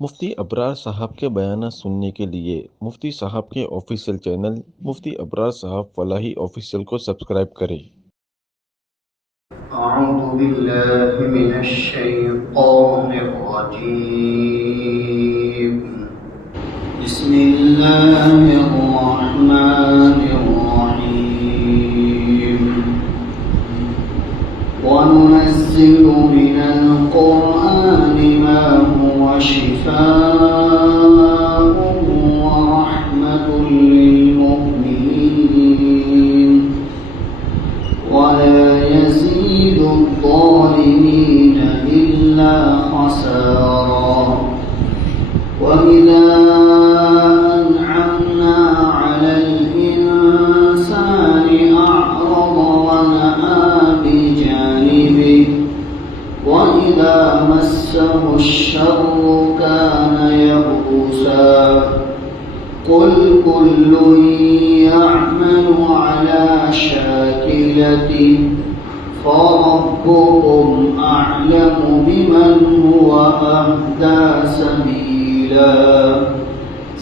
مفتی ابرار صاحب کے بیانات سننے کے لیے مفتی صاحب کے آفیشیل چینل مفتی ابرار صاحب فلاحی آفیشیل کو سبسکرائب کریں۔ اعوذ باللہ من الشیطان الرجیم بسم اللہ الرحمن الرحیم وَنُنَزِّلُ مِنَ الْقُرْآنِ مَا هُوَ شِفَاءٌ وَرَحْمَةٌ لِّلْمُؤْمِنِينَ وَلَا يَزِيدُ الظَّالِمِينَ إِلَّا خَسَارًا وَإِذَا أَنْعَمْنَا عَلَى الْإِنسَانِ أَعْرَضَ وَنَأَىٰ بِجَانِبِهِ وَإِذَا مَسَّهُ الشَّرُّ كَانَ يَئُوسًا قُلْ كُلٌّ يَعْمَلُ عَلَى شَاكِلَتِهِ فَرَبُّكُمْ أَعْلَمُ بِمَنْ هُوَ أَهْدَىٰ سَبِيلًا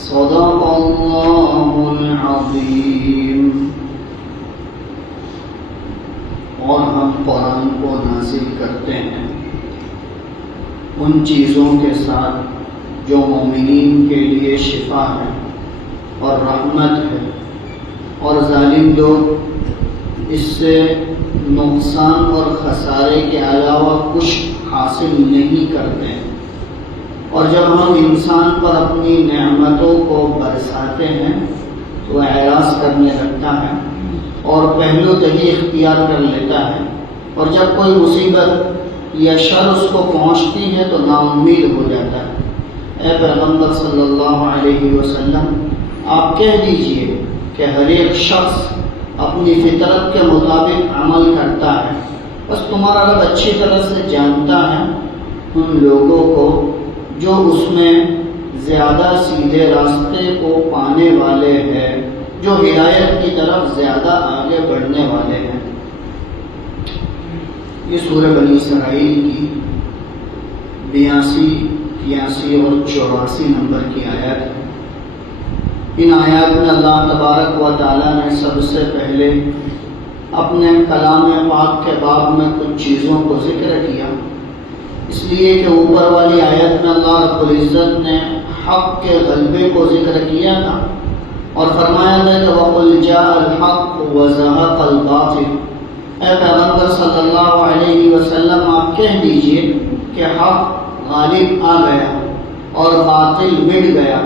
صدق اللہ العظیم۔ اور ہم قرآن کو نازل کرتے ہیں ان چیزوں کے ساتھ جو مومنین کے لیے شفا ہے اور رحمت ہے، اور ظالم لوگ اس سے نقصان اور خسارے کے علاوہ کچھ حاصل نہیں کرتے ہیں۔ اور جب ہم انسان پر اپنی نعمتوں کو برساتے ہیں تو وہ اعراض کرنے لگتا ہے اور پہلو دہی اختیار کر لیتا ہے، اور جب کوئی مصیبت یا شر اس کو پہنچتی ہے تو نا امید ہو جاتا ہے۔ اے پیغمبر صلی اللہ علیہ وسلم، آپ کہہ دیجئے کہ ہر ایک شخص اپنی فطرت کے مطابق عمل کرتا ہے، بس تمہارا رب اچھی طرح سے جانتا ہے ان لوگوں کو جو اس میں زیادہ سیدھے راستے کو پانے والے ہیں، جو ہدایت کی طرف زیادہ آگے بڑھنے والے ہیں۔ یہ سورہ بنی اسرائیل کی 82، 83 اور 84 نمبر کی آیات ہے۔ ان آیات میں اللہ تبارک و تعالیٰ نے سب سے پہلے اپنے کلام پاک کے باب میں کچھ چیزوں کو ذکر کیا، اس لیے کہ اوپر والی آیت میں اللہ رب العزت نے حق کے غلبے کو ذکر کیا تھا اور فرمایا تھا کہ وَقُلْ جَاءَ الْحَقُّ وَزَهَقَ الْبَاطِلُ۔ اے پیغمبر صلی اللہ علیہ وسلم، آپ کہہ دیجئے کہ حق غالب آ گیا اور باطل مٹ گیا،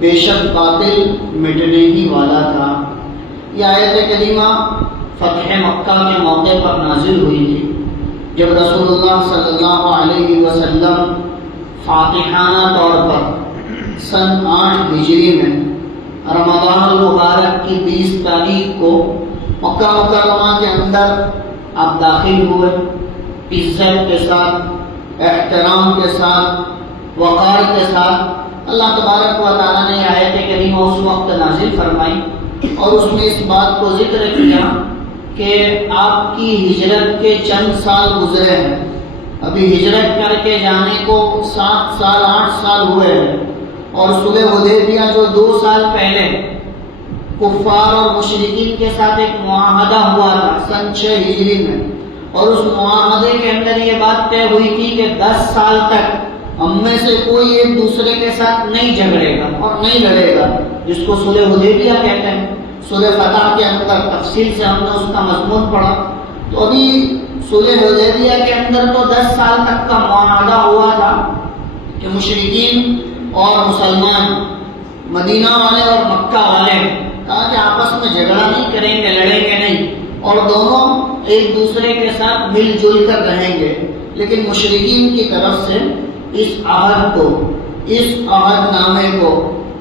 بے شک باطل مٹنے ہی والا تھا۔ یہ آیت کریمہ فتح مکہ کے موقع پر نازل ہوئی تھی، جب رسول اللہ صلی اللہ علیہ وسلم فاتحانہ طور پر سن 8 ہجری میں رمضان المبارک کی 20 تاریخ کو مکہ مکرمہ کے اندر آپ داخل ہوئے، عزت کے ساتھ، احترام کے ساتھ، وقار کے ساتھ۔ اللہ تبارک و تعالیٰ نے آیت کریمہ اس وقت نازل فرمائی اور اس میں اس بات کو ذکر کیا کہ آپ کی ہجرت کے چند سال گزرے ہیں، ابھی ہجرت کر کے جانے کو 7 سال 8 سال ہوئے ہیں، اور صلح حدیبیہ جو 2 سال پہلے کفار اور مشرکین کے ساتھ ایک معاہدہ ہوا تھا سن 6 ہجری میں، اور اس معاہدے کے اندر یہ بات طے ہوئی تھی کہ 10 سال تک ہم میں سے کوئی ایک دوسرے کے ساتھ نہیں جھگڑے گا اور نہیں لڑے گا، جس کو صلح حدیبیہ کہتے ہیں۔ صلح فتح کے اندر تفصیل سے ہم نے اس کا مضمون پڑھا، تو ابھی صلح حدیبیہ کے اندر تو 10 سال تک کا معاہدہ ہوا تھا کہ مشرکین اور مسلمان، مدینہ والے اور مکہ والے، کہا کہ آپس میں جھگڑا نہیں کریں گے، لڑیں گے نہیں، اور دونوں ایک دوسرے کے ساتھ مل جل کر رہیں گے۔ لیکن مشرکین کی طرف سے اس عہد کو، اس عہد نامے کو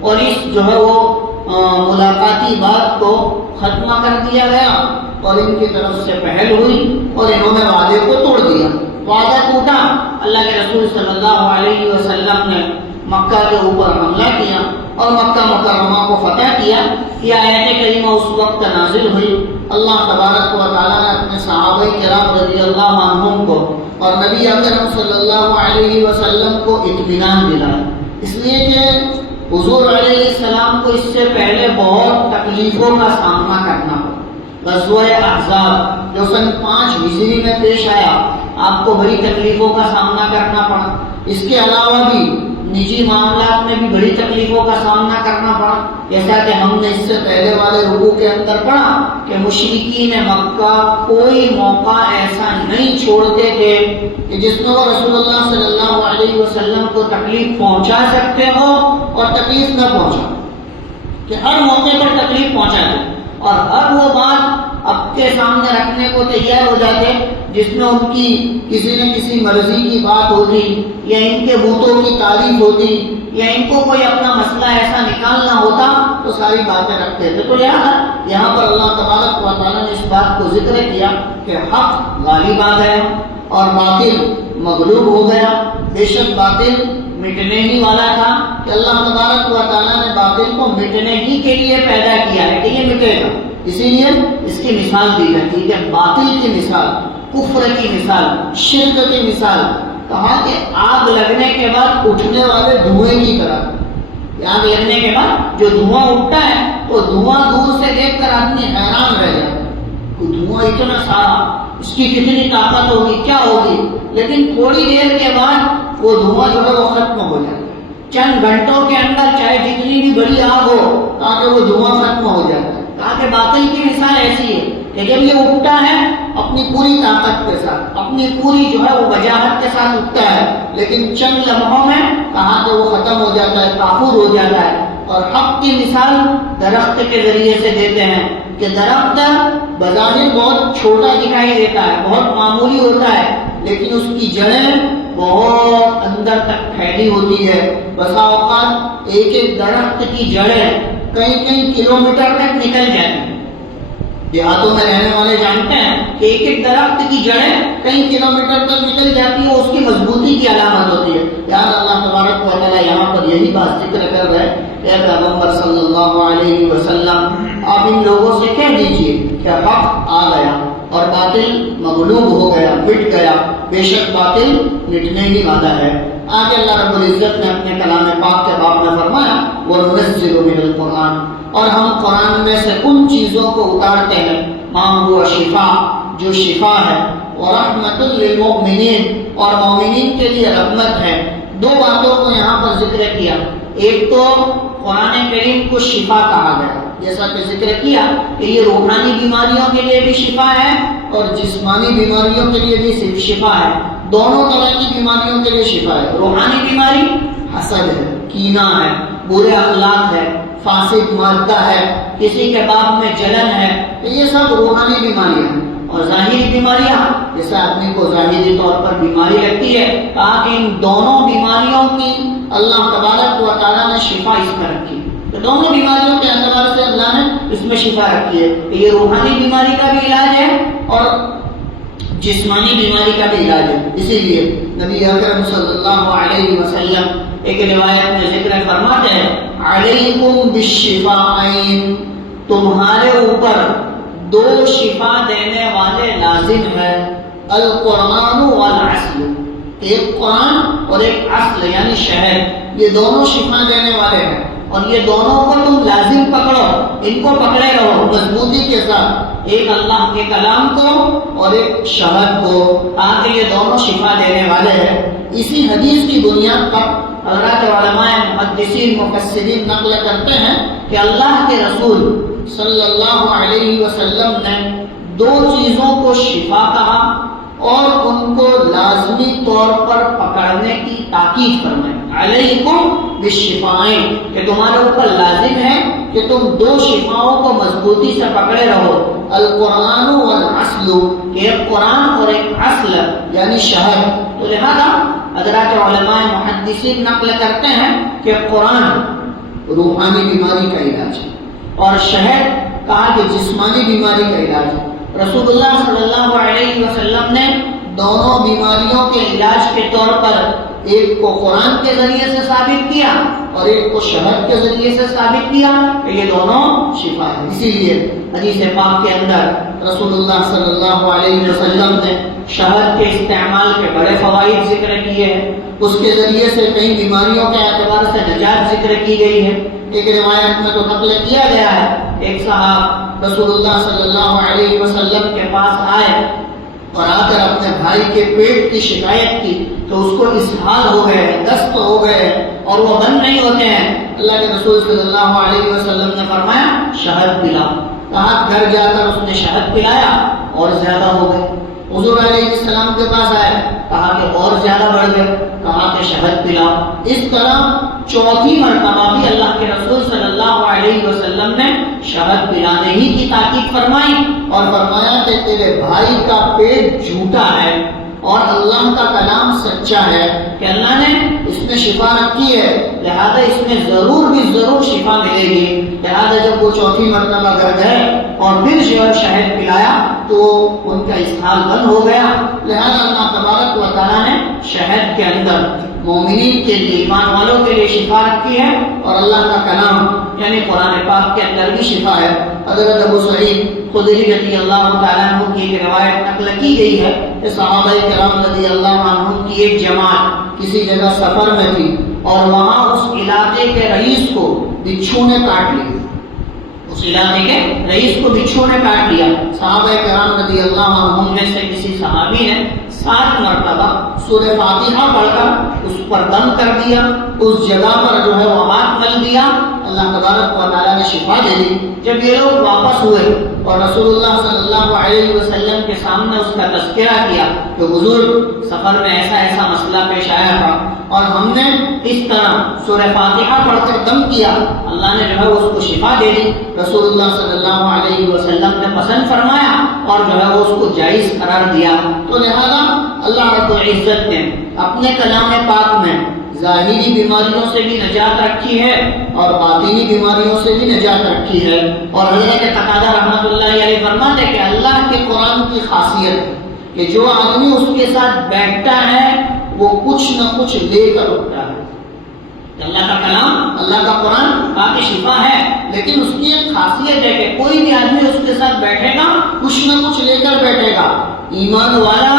اور اس جو ہے وہ ملاقاتی بات کو ختمہ کر دیا گیا، اور ان کی طرف سے پہل ہوئی اور انہوں نے وعدے کو توڑ دیا، وعدہ ٹوٹا۔ اللہ کے رسول صلی اللہ علیہ وسلم نے مکہ کے اوپر حملہ کیا اور مکہ مکرمہ کو فتح کیا۔ یہ آیت کریمہ اس وقت نازل ہوئی۔ اللہ تبارک و تعالیٰ نے اپنے صحابہ کرام رضی اللہ عنہم کو اور نبی اکرم صلی اللہ علیہ وسلم کو اطمینان دلایا اس لیے کہ حضور علیہ السلام کو اس سے پہلے بہت تکلیفوں کا سامنا کرنا پڑا۔ غزوہ احزاب جو سن 5 ہجری میں پیش آیا، آپ کو بڑی تکلیفوں کا سامنا کرنا پڑا۔ اس کے علاوہ بھی نجی معاملات میں بھی بڑی تکلیفوں کا سامنا کرنا پڑا، جیسا کہ ہم نے اس سے پہلے والے رکوع کے اندر پڑھا کہ مشرکین مکہ کوئی موقع ایسا نہیں چھوڑتے تھے کہ جس میں وہ رسول اللہ صلی اللہ علیہ وسلم کو تکلیف پہنچا سکتے ہو اور تکلیف نہ پہنچا، کہ ہر موقع پر تکلیف پہنچا دے اور ہر وہ بات اب کے سامنے رکھنے کو تیار ہو جاتے جس میں ان کی کسی نہ کسی مرضی کی بات ہوتی، یا ان کے بتوں کی تعریف ہوتی، یا ان کو کوئی اپنا مسئلہ ایسا نکالنا ہوتا تو ساری باتیں رکھتے تھے۔ تو یہاں پر اللہ تبارک و تعالیٰ نے اس بات کو ذکر کیا کہ حق غالب آ گیا اور باطل مغلوب ہو گیا۔ بے شک باطل مٹنے ہی والا تھا کہ اللہ تبارک و تعالیٰ نے باطل کو مٹنے ہی کے لیے پیدا کیا ہے کہ یہ مٹے گا، اسی لیے اس کی مثال دی جاتی ہے کہ باطل کی مثال، کفر کی مثال، شرک کی مثال، کہا کہ آگ لگنے کے بعد اٹھنے والے دھوئیں کی طرح۔ آگ لگنے کے بعد جو دھواں اٹھتا ہے وہ دھواں دور سے دیکھ کر آدمی حیران رہ جاتا ہے، دھواں اتنا سارا، اس کی کتنی طاقت ہوگی، کیا ہوگی، لیکن تھوڑی دیر کے بعد وہ دھواں جو ہے وہ ختم ہو جاتا ہے۔ چند گھنٹوں کے اندر چاہے جتنی بھی بڑی آگ ہو تاکہ وہ دھواں ختم ہو جاتا ہے۔ کہا کہ باطل کی مثال ایسی ہے کہ جب یہ اٹھتا ہے اپنی پوری طاقت کے ساتھ، اپنی پوری جو ہے وہ وجاہت کے ساتھ اٹھتا ہے، لیکن چند لمحوں میں کہا کہ وہ ختم ہو جاتا ہے، کافور ہو جاتا ہے۔ اور حق کی مثال درخت کے ذریعے سے دیتے ہیں کہ درخت بظاہر بہت چھوٹا دکھائی دیتا ہے، بہت معمولی ہوتا ہے، لیکن اس کی جڑیں بہت اندر تک پھیلی ہوتی ہے۔ بسا اوقات ایک ایک درخت کی جڑیں کئی کلومیٹر تک نکل جاتی ہیں۔ دیہاتوں میں رہنے والے جانتے ہیں کہ ایک ایک درخت کی جڑیں کئی کلومیٹر تک نکل جاتی ہے، اس کی مضبوطی کی علامت ہوتی ہے۔ یاد اللہ تبارک و تعالیٰ یہاں پر یہی بات ذکر کر رہے ہیں کہ پیغمبر صلی اللہ علیہ وسلم آپ ان لوگوں سے کہہ دیجئے کہ حق آ گیا اور باطل مغلوب ہو گیا، مٹ گیا، بے شک باطل مٹنے ہی والا ہے۔ آگے اللہ رب العزت نے اپنے کلام پاک کے باب میں فرمایا وَنُنَزِّلُ مِنَ الْقُرْآنِ، اور ہم قرآن میں سے ان چیزوں کو اتارتے ہیں مَا هُوَ شِفَاءٌ، جو شفا ہے، وَرَحْمَةٌ لِّلْمُؤْمِنِينَ، اور مومنین کے لیے رحمت ہے۔ دو باتوں کو یہاں پر ذکر کیا، ایک تو قرآن کریم کو شفا کہا گیا، جیسا کہ ذکر کیا کہ یہ روحانی بیماریوں کے لیے بھی شفا ہے اور جسمانی بیماریوں کے لیے بھی شفا ہے، دونوں طرح کی بیماریوں کے لیے شفا ہے۔ روحانی بیماری حسد ہے، کینہ ہے، برے اخلاق ہے، فاسد مادہ ہے، کسی کے باب میں جلن ہے، تو یہ سب روحانی بیماریاں ہیں۔ اور ظاہری بیماریاں، جیسے آدمی کو ظاہری طور پر بیماری لگتی ہے، تاکہ ان دونوں بیماریوں کی اللہ تبارک و تعالیٰ نے شفا اس میں رکھی، تو دونوں بیماریوں کے اعتبار سے اللہ نے اس میں شفا رکھی ہے کہ یہ روحانی بیماری کا بھی علاج ہے اور جسمانی بیماری کا بھی علاج ہے۔ اسی لیے نبی اکرم صلی اللہ علیہ وسلم ایک روایت میں ذکر فرماتے ہیں علیکم بالشفاءین، تمہارے اوپر دو شفا دینے والے لازم ہے، القرآن والعسل، ایک قرآن اور ایک عسل یعنی شہد، یہ دونوں شفا دینے والے ہیں اور یہ دونوں کو تم لازم پکڑو، ان کو پکڑے رہو مضبوطی کے ساتھ، ایک اللہ کے کلام کو اور ایک شہد کو، تاکہ یہ دونوں شفا دینے والے ہیں۔ اسی حدیث کی بنیاد پر حضرات علماء محدثین مفسرین نقل کرتے ہیں کہ اللہ کے رسول صلی اللہ علیہ وسلم نے دو چیزوں کو شفا کہا اور ان کو لازمی طور پر پکڑنے کی تاکید فرمائی، علیکم بالشفاءین، کہ تمہارے اوپر لازم ہے کہ تم دو شفاؤں کو مضبوطی سے پکڑے رہو، القرآن والعسل، کہ ایک قرآن اور ایک عسل یعنی شہد۔ تو لہذا حضرات علماء محدثین نقل کرتے ہیں کہ قرآن روحانی بیماری کا علاج ہے اور شہد کہا کہ جسمانی بیماری کا علاج ہے۔ رسول اللہ صلی اللہ علیہ وسلم نے دونوں بیماریوں کے علاج کے طور پر ایک کو قرآن کے ذریعے سے ثابت کیا اور ایک کو شہد کے ذریعے سے ثابت کیا کہ یہ دونوں شفا ہے۔ اسی لیے حدیث پاک کے اندر رسول اللہ صلی اللہ علیہ وسلم نے شہد کے استعمال کے بڑے فوائد ذکر کیے ہیں، اس کے ذریعے سے کئی بیماریوں کے اعتبار سے نجات ذکر کی گئی ہے۔ ایک روایت میں تو نقل کیا گیا ہے، ایک صاحب رسول اللہ صلی اللہ علیہ وسلم کے پاس آئے اور آ کر اپنے بھائی کے پیٹ کی شکایت کی تو اس کو اسہال ہو گئے ہیں، دست ہو گئے ہیں اور وہ بند نہیں ہوتے ہیں۔ اللہ کے رسول صلی اللہ علیہ وسلم نے فرمایا شہد پلاؤ۔ کہا گھر جا کر اس نے شہد پلایا اور زیادہ ہو گئے۔ حضور علیہ السلام کے پاس آئے، کہا کہ اور زیادہ بڑھ گئے، کہا کہ شہد پلاؤ۔ اس طرح چوتھی مرتبہ بھی اللہ کے رسول صلی اللہ علیہ وسلم نے شہد پلانے ہی کی تاکید فرمائی اور فرمایا کہ تیرے بھائی کا پیٹ جھوٹا ہے اور اللہ کا کلام سچا ہے کہ اللہ نے اس میں شفا رکھی ہے، لہذا اس میں ضرور بھی ضرور شفا ملے گی۔ لہذا جب وہ چوتھی مرتبہ گھر گئے اور پھر شہد پلایا تو ان کا اسہال بند ہو گیا۔ لہذا اللہ تبارک و تعالیٰ نے شہد کے اندر مومنین کے لیے، ایمان والوں کے لیے شفا رکھی ہے اور اللہ کا کلام یعنی قرآن پاک کے اندر بھی شفا ہے۔ حضرت ابو سعید خدری رضی اللہ تعالیٰ عنہ کی ایک روایت نقل کی گئی ہے کہ صحابہ کرام رضی اللہ عنہ کی ایک جماعت کسی جگہ سفر میں تھی اور وہاں اس علاقے کے رئیس کو بچھو نے کاٹ لیا، اس علاقے کے رئیس کو بچھو نے کاٹ لیا۔ صحابہ کرام رضی اللہ عنہ میں سے کسی صحابی نے 7 مرتبہ سورہ فاتحہ پڑھ کر اس پر دم کر دیا، اس جگہ پر جو ہے وہ ہاتھ مل دیا، اللہ تبارک و تعالیٰ نے شفا دے دی۔ جب یہ لوگ واپس ہوئے اور رسول اللہ صلی اللہ علیہ وسلم کے سامنے اس کا تذکرہ کیا کہ حضور سفر میں ایسا ایسا مسئلہ پیش آیا تھا اور ہم نے اس طرح سورہ فاتحہ پڑھ کر دم کیا، اللہ نے جو ہے اس کو شفا دے دی۔ رسول اللہ صلی اللہ علیہ وسلم نے پسند فرمایا اور جو ہے اس کو جائز قرار دیا۔ تو لہذا اللہ رب العزت نے اپنے کلام پاک میں ظاہری بیماریوں سے بھی نجات رکھی ہے اور باطنی بیماریوں سے بھی نجات رکھی ہے۔ اور حضرت قتادہ رحمۃ اللہ علیہ فرماتے ہیں کہ اللہ کے قرآن کی خاصیت ہے کہ جو آدمی اس کے ساتھ بیٹھتا ہے وہ کچھ نہ کچھ لے کر اٹھتا ہے۔ اللہ کا کلام، اللہ کا قرآن باقی شفا ہے، لیکن اس کی ایک خاصیت ہے کہ کوئی بھی آدمی اس کے ساتھ بیٹھے گا کچھ نہ کچھ لے کر بیٹھے گا۔ ایمان والا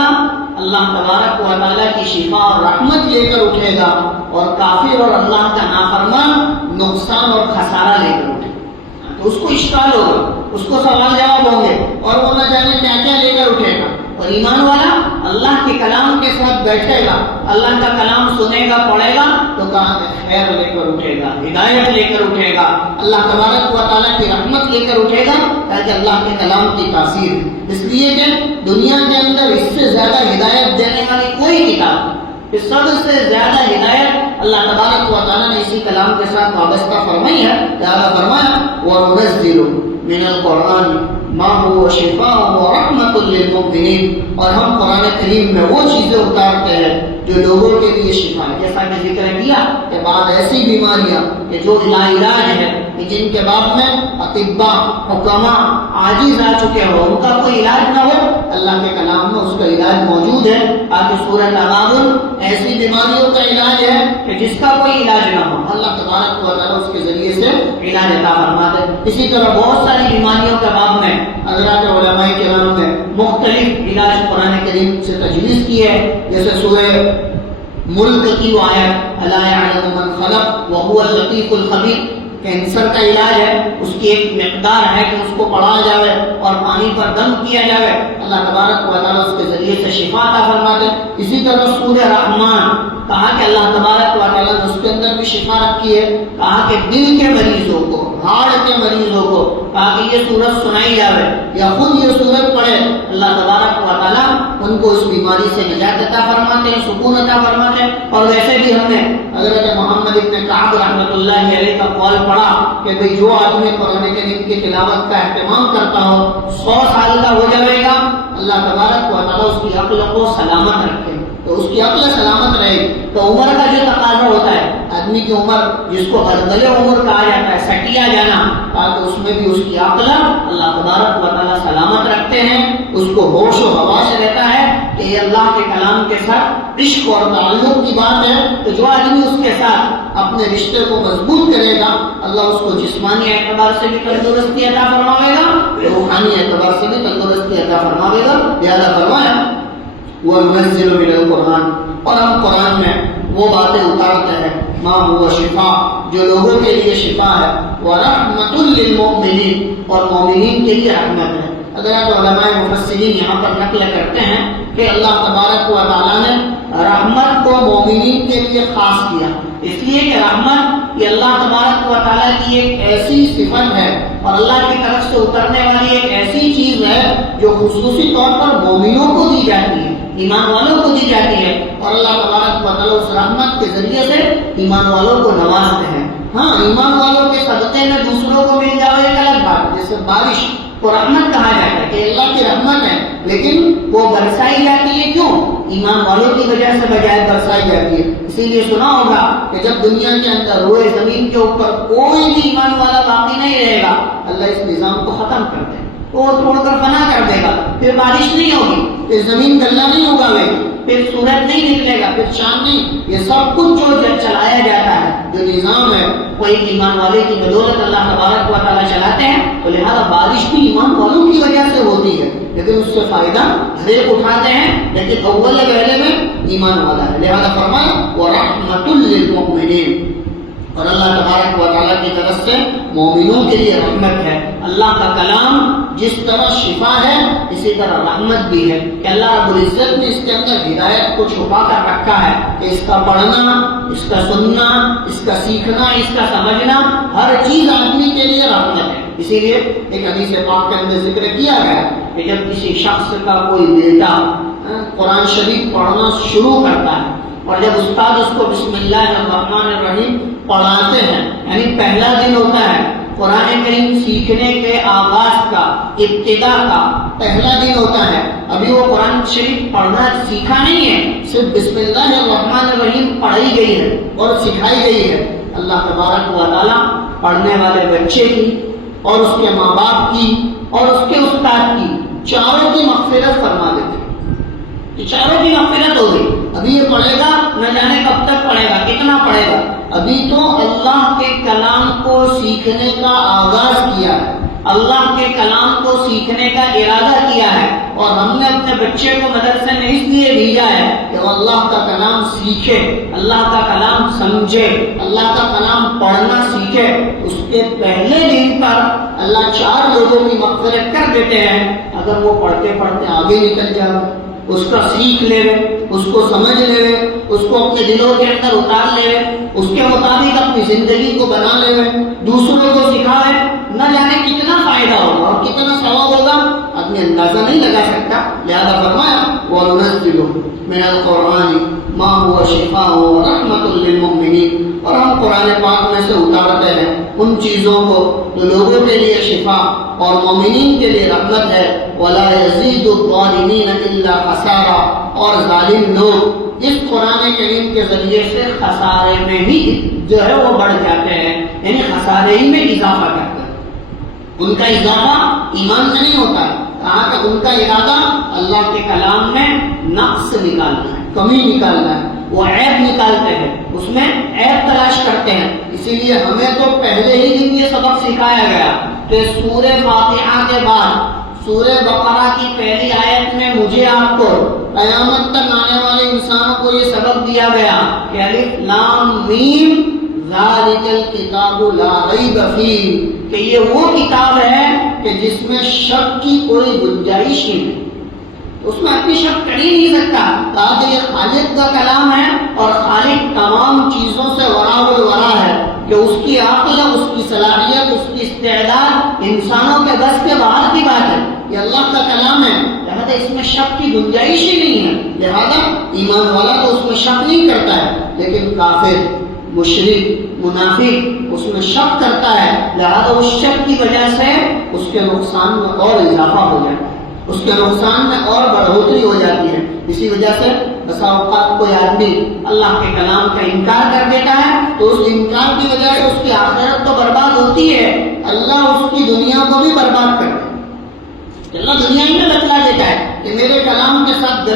اللہ تبارک و تعالیٰ کی شفا اور رحمت لے کر اٹھے گا اور کافر اور اللہ کا نافرمان نقصان اور خسارہ لے کر اٹھے گا۔ تو اس کو اشکال ہوگا، اس کو سوال جواب ہوں گے اور وہ نہ جانے کیا کیا لے کر اٹھے گا۔ اور ایمان والا اللہ کے کلام کے ساتھ بیٹھے گا، اللہ کا کلام سنے گا، پڑھے گا تو کہاں خیر لے کر اٹھے گا، ہدایت لے کر اٹھے گا، اللہ تبارک و تعالیٰ کی رحمت لے کر اٹھے گا، تاکہ اللہ کے کلام کی تاثیر۔ اس لیے کہ دنیا کے اندر اس سے زیادہ ہدایت دینے والی کوئی کتاب، سب سے زیادہ ہدایت اللہ تبارک و تعالیٰ نے اسی کلام کے ساتھ وابستہ فرمائی ہے۔ لہذا فرمایا وَنُنَزِّلُ مِنَ الْقُرْآنِ مَا هُوَ شِفَاءٌ وَرَحْمَةٌ لِّلْمُؤْمِنِينَ، اور ہم قرآن کریم میں وہ چیزیں اتارتے ہیں جو لوگوں کے لیے شفا ہے۔ جیسا کہ ذکر کیا کہ بعض ایسی بیماریاں کہ جو لاعلاج ہے، کہ جن کے باب میں اطباء حکماء عاجز آ چکے ہو، ان کا کوئی علاج نہ ہو، اللہ کے کلام میں اس کا علاج موجود ہے۔ آگے سورہ تغابن ایسی بیماریوں کا علاج ہے کہ جس کا کوئی علاج نہ ہو، اللہ تبارک و تعالیٰ اس کے ذریعے سے علاج عطا فرماتے ہیں۔ اسی طرح بہت ساری بیماریوں کے باب میں حضرات علماء کرام نے مختلف علاج قرآن کریم سے تجویز کی ہے، جیسے سورہ ملک کی وہ آیت الا یعلم من خلق وهو اللطیف الخبیر، کینسر کا علاج ہے، اس کی ایک مقدار ہے کہ اس کو پڑھا جائے اور پانی پر دم کیا جائے، اللہ تبارک و تعالیٰ اس کے ذریعے سے شفا عطا فرماتے۔ اسی طرح سورہ رحمان کہا کہ اللہ تبارک و تعالیٰ نے اس کے اندر بھی شفا رکھی ہے، کہا کہ دل کے مریضوں کو، ہاڑ کے مریضوں کو کہا کہ یہ سورت سنائی جائے یا خود یہ سورت پڑھے، اللہ تبارک و تعالیٰ ان کو اس بیماری سے نجات عطا فرماتے ہیں، سکون عطا فرماتے ہیں۔ اور ویسے بھی ہم نے حضرت محمد ابن کعب رحمۃ اللہ علیہ کا قول پڑھا کہ بھئی جو آدمی قرآن کریم کی تلاوت کا اہتمام کرتا ہو 100 سال کا ہو جائے گا، اللہ تبارک و تعالیٰ اس کی عقل کو سلامت رکھے، تو اس کی عقل سلامت رہے گی۔ تو عمر کا جو تقاضا ہوتا ہے، آدمی کی عمر جس کو غلغلِ عمر کہا جاتا ہے، سٹیا جانا، تاکہ اس میں بھی اس کی عقل اللہ تبارک و تعالیٰ سلامت رکھتے ہیں، اس کو ہوش و حواس رہتا ہے، کہ یہ اللہ کے کلام کے ساتھ عشق اور تعلق کی بات ہے، تو جو آدمی اس کے ساتھ اپنے رشتے کو مضبوط کرے گا، اللہ اس کو جسمانی اعتبار سے بھی تندرستی عطا فرماوے گا، روحانی اعتبار سے بھی تندرستی عطا فرماوے گا۔ لہذا فرمایا وَنُنَزِّلُ مِنَ الْقُرْآنِ، اور ہم قرآن میں وہ باتیں اتارتے ہیں مَا هُوَ شِفَاء، جو لوگوں کے لیے شفا ہے، وَرَحْمَةٌ لِّلْمُؤْمِنِينَ، اور مومنین کے لیے رحمت ہے۔ حضرات علماء مفسرین یہاں پر نقل کرتے ہیں کہ اللہ تبارک و تعالیٰ نے رحمت کو مومنین کے لیے خاص کیا، اس لیے کہ رحمت یہ اللہ تبارک و تعالیٰ کی ایک ایسی صفت ہے اور اللہ کی طرف سے اترنے والی ایک ایسی چیز ہے جو خصوصی طور پر مومنوں کو دی جاتی ہے، ایمان والوں کو دی جاتی ہے، اور اللہ تبارک و تعالیٰ اس رحمت کے ذریعے سے ایمان والوں کو نوازتے ہیں۔ ہاں، ایمان والوں کے صدقے میں دوسروں کو مل جائے ایک الگ بات، جیسے بارش کو رحمت کہا جاتا ہے کہ اللہ کی رحمت ہے، لیکن وہ برسائی جاتی ہے کیوں؟ ایمان والوں کی وجہ سے بجائے برسائی جاتی ہے۔ اسی لیے سنا ہوگا کہ جب دنیا کے اندر روئے زمین کے اوپر کوئی بھی ایمان والا باقی نہیں رہے گا، اللہ اس نظام کو ختم کر دے، وہ توڑ کر فنا کر دے گا، پھر بارش نہیں ہوگی، پھر زمین گلہ نہیں اگاوے گی، پھر سورج نہیں نکلے گا، پھر چاند نہیں، یہ سب کچھ جو چلایا جاتا ہے، جو نظام ہے، وہ ایک ایمان والے کی بدولت اللہ تبارک و تعالیٰ چلاتے ہیں، تو لہذا بارش بھی ایمان والوں کی وجہ سے ہوتی ہے، لیکن اس سے فائدہ ہر ایک اٹھاتے ہیں، لیکن اول پہلے میں ایمان والا ہے۔ لہذا فرمایا وَرَحْمَةٌ لِّلْمُؤْمِنِينَ، اور اللہ تبارک و تعالیٰ کی طرف سے مومنوں کے لیے رحمت ہے۔ اللہ کا کلام جس طرح شفا ہے، اسی طرح رحمت بھی ہے کہ اللہ رب العزت نے اس کے اندر ہدایت کو چھپا کر رکھا ہے کہ اس کا پڑھنا، اس کا سننا، اس کا سیکھنا، اس کا سمجھنا، ہر چیز آدمی کے لیے رحمت ہے۔ اسی لیے ایک حدیث پاک کے اندر ذکر کیا گیا کہ جب کسی شخص کا کوئی بیٹا قرآن شریف پڑھنا شروع کرتا ہے، اور جب استاد اس کو بسم اللہ الرحمن الرحیم پڑھاتے ہیں، یعنی پہلا دن ہوتا ہے قرآن کریم سیکھنے کے آغاز کا، ابتدا کا پہلا دن ہوتا ہے، ابھی وہ قرآن شریف پڑھنا سیکھا نہیں ہے، صرف بسم اللہ الرحمن الرحیم پڑھی گئی ہے اور سکھائی گئی ہے۔ اللہ تبارک و تعالیٰ پڑھنے والے بچے کی اور اس کے ماں باپ کی اور اس کے استاد کی چاروں کی مغفرت فرما دیتے ہیں، یہ چاروں کی مغفرت ہو گئی۔ ابھی یہ پڑھے گا، نہ جانے کب تک پڑھے گا، کتنا پڑھے گا، ابھی تو اللہ کے کلام کو سیکھنے کا آغاز کیا ہے، اللہ کے کلام کو سیکھنے کا ارادہ کیا ہے، اور ہم نے اپنے بچے کو مدرسے میں اس لیے بھیجا ہے کہ وہ اللہ کا کلام سیکھے، اللہ کا کلام سمجھے، اللہ کا کلام پڑھنا سیکھے۔ اس کے پہلے دن پر اللہ 4 لوگوں کی مغفرت کر دیتے ہیں اگر وہ پڑھتے پڑھتے آگے نکل جائے، اس کا سیکھ لے، اس کو سمجھ لے، اس کو اپنے دلوں کے اندر اتار لے، اس کے مطابق اپنی زندگی کو بنا لے، دوسروں کو سکھائے، نہ جانے کتنا فائدہ ہوگا اور کتنا ثواب ہوگا، آدمی اندازہ نہیں لگا سکتا۔ لہذا فرمایا وَنُنَزِّلُ مِنَ الْقُرْآنِ مَا هُوَ شِفَاءٌ وَرَحْمَةٌ لِّلْمُؤْمِنِينَ، اور ہم قرآن پاک میں سے اتارتے ہیں ان چیزوں کو جو لوگوں کے لیے شفا اور مومنین کے لیے رحمت ہے۔ وَلَا يَزِيدُ الظَّالِمِينَ إِلَّا خَسَارًا، اور ظالم لوگ اس قرآن کریم کے ذریعے سے خسارے میں بھی جو ہے وہ بڑھ جاتے ہیں، یعنی خسارے ہی میں اضافہ کرتے ہیں۔ ان کا اضافہ ایمان میں نہیں ہوتا ہے، کہا کہ ان کا ارادہ اللہ کے کلام میں نقص نکالنا ہے، کمی نکالنا ہے، وہ عیب نکالتے ہیں، اس میں عیب تلاش کرتے ہیں۔ اسی لیے ہمیں تو پہلے ہی دن یہ سبق سکھایا گیا کہ سورہ فاتحہ کے بعد سورہ بقرہ کی پہلی آیت میں مجھے آپ کو قیامت تک آنے والے انسانوں کو یہ سبق دیا گیا کہ الف لام میم ذالک الکتاب لا ریب فیہ، کہ یہ وہ کتاب ہے کہ جس میں شک کی کوئی گنجائش ہی نہیں، اس میں اپنی شک کر ہی نہیں سکتا، تاکہ یہ خالق کا کلام ہے اور خالق تمام چیزوں سے ورا الورا ہے، کہ اس کی عقل، اس کی صلاحیت، اس کی استعداد انسانوں کے بس کے باہر کی بات ہے، یہ اللہ کا کلام ہے، لہذا اس میں شک کی گنجائش ہی نہیں ہے۔ لہذا ایمان والا تو اس میں شک نہیں کرتا ہے، لیکن کافر، مشرک، منافق اس میں شک کرتا ہے، لہذا اس شک کی وجہ سے اس کے نقصان میں اور اضافہ ہو جاتا ہے، اس کے نقصان میں اور بڑھوتری ہو جاتی ہے۔ اسی وجہ سے بسا اوقات کوئی آدمی اللہ کے کلام کا انکار کر دیتا ہے تو اس انکار کی وجہ سے اس کی آخرت تو برباد ہوتی ہے، اللہ اس کی دنیا کو بھی برباد کر دیتا ہے۔ اللہ دنیا ہی میں بتلا دیتا ہے کہ میرے کلام کے ساتھ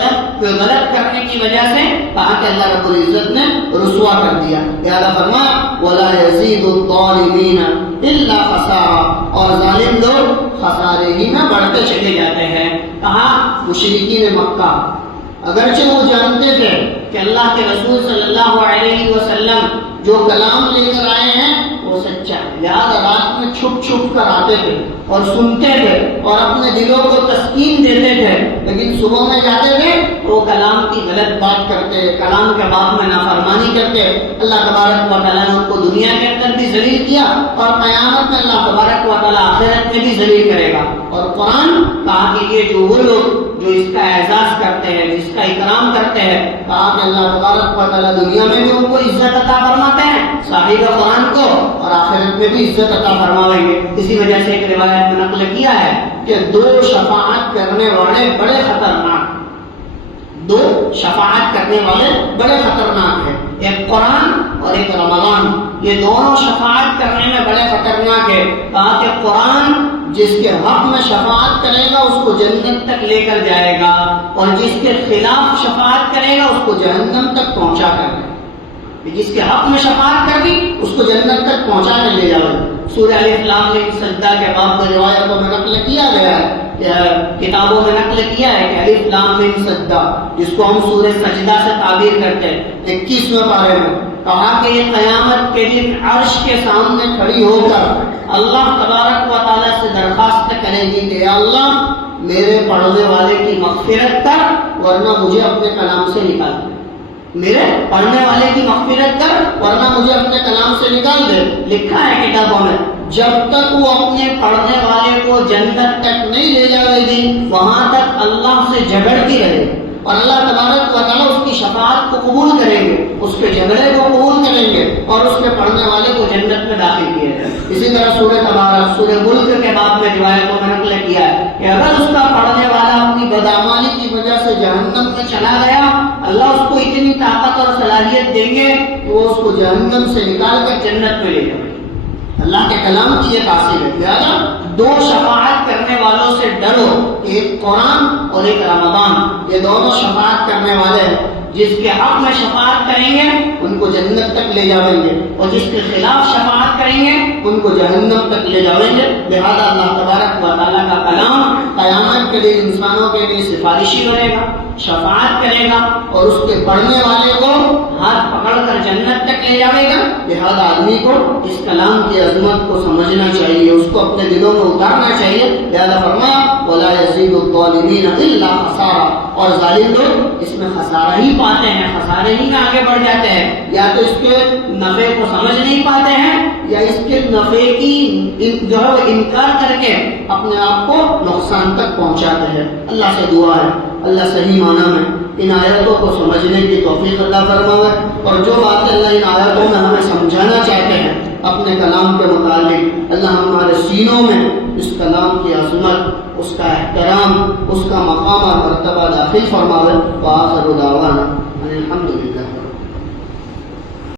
غلط کرنے کی وجہ سے کہا کہ اللہ رب العزت نے رسوا کر دیا. لہذا فرمایا وَلَا يَزِيدُ الظَّالِمِينَ إِلَّا خَسَارًا، اور ظالم لوگ خسارے ہی میں بڑھتے چلے جاتے ہیں. کہا مشرکین مکہ اگرچہ وہ جانتے تھے کہ اللہ کے رسول صلی اللہ علیہ وسلم جو کلام لے کر آئے ہیں وہ سچا ہے، لہٰذا رات میں چھپ چھپ کر آتے تھے اور سنتے تھے اور اپنے دلوں کو تسکین دیتے تھے، لیکن صبح میں جاتے تھے وہ کلام کی غلط بات کرتے، کلام کے باب میں نافرمانی کرتے. اللہ تبارک و تعالیٰ نے ان کو دنیا کے اندر بھی ذلیل کیا اور قیامت میں اللہ تبارک و تعالیٰ آخرت میں بھی ذلیل کرے گا. اور قرآن کہا کہ یہ جو وہ لوگ جو اس کا اعزاز کرتے ہیں، جس کا اکرام کرتے ہیں، کہا کہ اللہ تبارک و تعالیٰ دنیا میں بھی ان کو عزت عطا فرماتے ہیں صاحب قرآن کو، اور آخرت میں بھی عزت عطا فرمائیں گے. اسی وجہ سے ایک روایت میں نقل کیا ہے کہ دو شفاعت کرنے والے بڑے خطرناک، دو شفاعت کرنے والے بڑے خطرناک ہیں، ایک قرآن اور ایک رمضان. یہ دونوں شفاعت کرنے میں بڑے خطرناک ہے. کہا کہ قرآن جس کے حق میں شفاعت کرے گا اس کو جنت تک لے کر جائے گا، اور جس کے خلاف شفاعت کرے گا اس کو جہنم تک پہنچا کر دے گا. جس کے حق میں شفاعت کر دی اس کو جنت تک پہنچا کر لے جاؤ. سورہ الف لام میم سجدہ کے بعد میں روایتوں میں نقل کیا گیا ہے، کتابوں میں نقل کیا ہے کہ الف لام میم سجدہ، جس کو ہم سورہ سجدہ سے تعبیر کرتے ہیں، 21ویں پارے میں کہا کہ یہ قیامت کے دن عرش کے سامنے کھڑی ہو کر اللہ تبارک و تعالیٰ سے درخواست کرے گی کہ یا اللہ میرے پڑھنے والے کی مغفرت کر ورنہ مجھے اپنے کلام سے نکال دے. میرے پڑھنے والے کی مغفرت کر ورنہ مجھے اپنے کلام سے نکال دے. لکھا ہے کتابوں میں جب تک وہ اپنے پڑھنے والے کو جنت تک نہیں لے جائے گی وہاں تک اللہ سے جھگڑتی رہے گی، اور اللہ تبارک و تعالیٰ اس کی شفاعت کو قبول کریں گے، اس کے جھگڑے کو قبول کریں گے اور اس کے پڑھنے والے کو جنت میں داخل کیا جائے. اسی طرح سورہ تبارک سورہ ملک کے بعد میں روایتوں میں نقل کیا ہے کہ اگر اس کا پڑھنے والا اپنی بدعمالی کی وجہ سے جہنم میں چلا گیا اللہ اس کو اتنی طاقت اور صلاحیت دیں گے کہ وہ اس کو جہنم سے نکال کر جنت میں لے جائے. اللہ کے کلام کی یہ تاثیر ہے. لہٰذا دو شفاعت کرنے والوں سے ڈرو، ایک قرآن اور ایک رمضان. یہ دونوں شفاعت کرنے والے ہیں، جس کے حق میں شفاعت کریں گے ان کو جنت تک لے جائیں گے، اور جس کے خلاف شفاعت کریں گے ان کو جہنم تک لے جائیں گے. لہذا اللہ تبارک و تعالیٰ کا کلام قیامت کے دن انسانوں کے لیے سفارشی بنے گا، شفاعت کرے گا، اور اس کے پڑھنے والے کو ہاتھ پکڑ کر جنت تک لے جائے گا. لہذا آدمی کو اس کلام کی عظمت کو سمجھنا چاہیے، اس کو اپنے دلوں میں اتارنا چاہیے. لہذا فرمایا وَلَا يَزِيدُ الظَّالِمِينَ إِلَّا خَسَارًا، اور ظالم لوگ اس میں خسارہ ہی پاتے ہیں، خسارے ہی میں آگے بڑھ جاتے ہیں. یا تو اس کے نفع کو سمجھ نہیں پاتے ہیں یا اس کے نفع کی جو ہے وہ انکار کر کے اپنے آپ کو نقصان تک پہنچاتے ہیں. اللہ سے دعا ہے اللہ صحیح معنی میں ان آیتوں کو سمجھنے کی توفیق عطا فرمائے، اور جو باتیں اللہ ان آیتوں میں ہمیں سمجھانا چاہتے ہیں اپنے کلام کے متعلق اللہ ہمارے سینوں میں اس کلام کی عظمت، اس کا احترام، اس کا مقام اور مرتبہ داخل فرماوے. وآخر دعوانا الحمدللہ.